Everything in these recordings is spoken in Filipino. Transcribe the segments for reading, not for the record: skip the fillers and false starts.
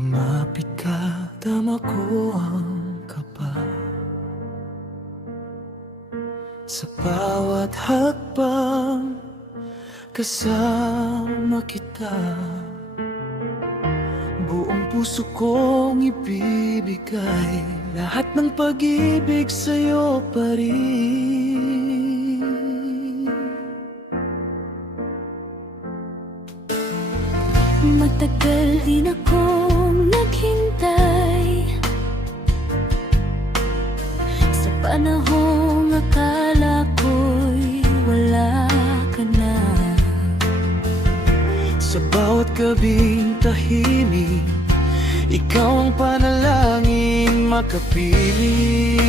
Lumapit ka, dama ko ang kaba. Sa bawat hakbang, kasama kita. Buong puso kong ibibigay, lahat ng pag-ibig sa'yo pa rin. Matagal din akong naghintay, sa panahong akala ko'y wala ka na. Sa bawat gabing tahimik, ikaw ang panalangin makapiling.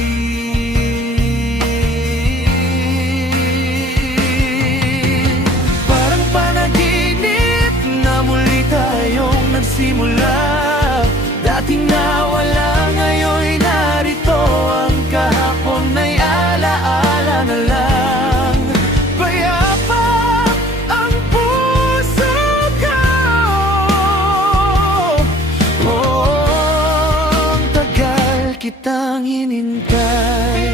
Parang panaginip na muli tayong nagsimula. Dating nawala, ngayon'y narito. Ang kahapon ay alaala na lang. Payapa ang puso ko. Oh, ang tagal kitang hinintay.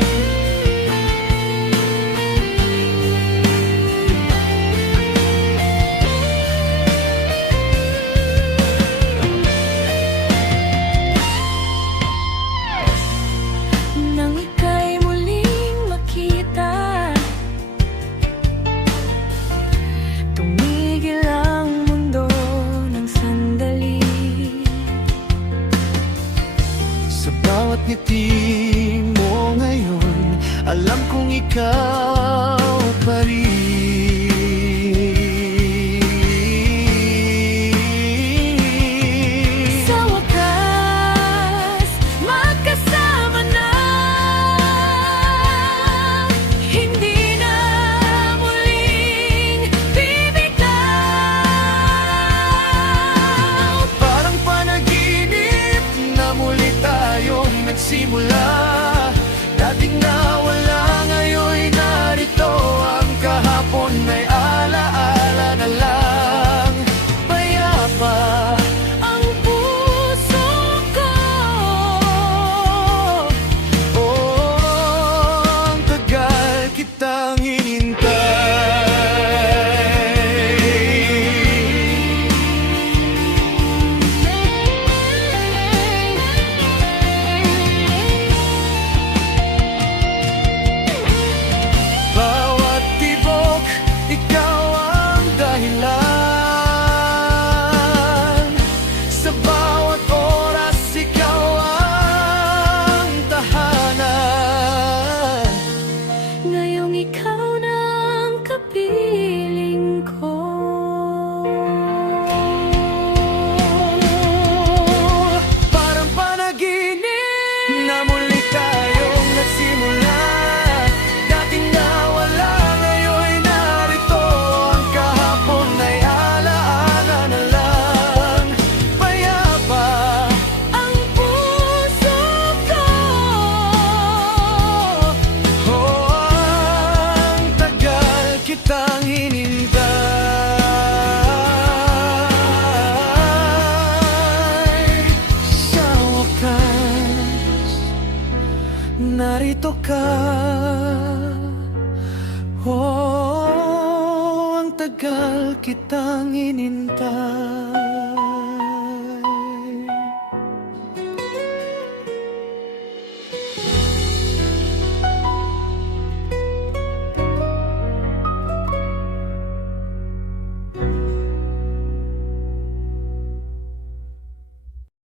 Nang ika'y muling makita, tumigil ang mundo ng sandali. Sa bawat ngiti mo ngayon, alam kong ikaw pa rin. Sa wakas, magkasama na. Hindi na muling bibiglaw. Parang panaginip na muli tayong nagsimula. Dating nawala, ngayon'y narito. Ang kahapon ay alaala na lang. Payapa Ang puso ko, oh, ang tagal kitang hinintay. Bawat tibok, ikaw ang dahilan. Sa bawat oras, ikaw ang tahanan. ngayong ikaw na ang kapiling ko. Parang panaginip na muli tayong nagsimula. Dating nawala, ngayon'y narito. Ang kahapon ay alaala na lang. Payapa Ang puso ko, oh, ang tagal kitang hinintay. Sa wakas, narito ka. Oh, ang tagal kitang hinintay.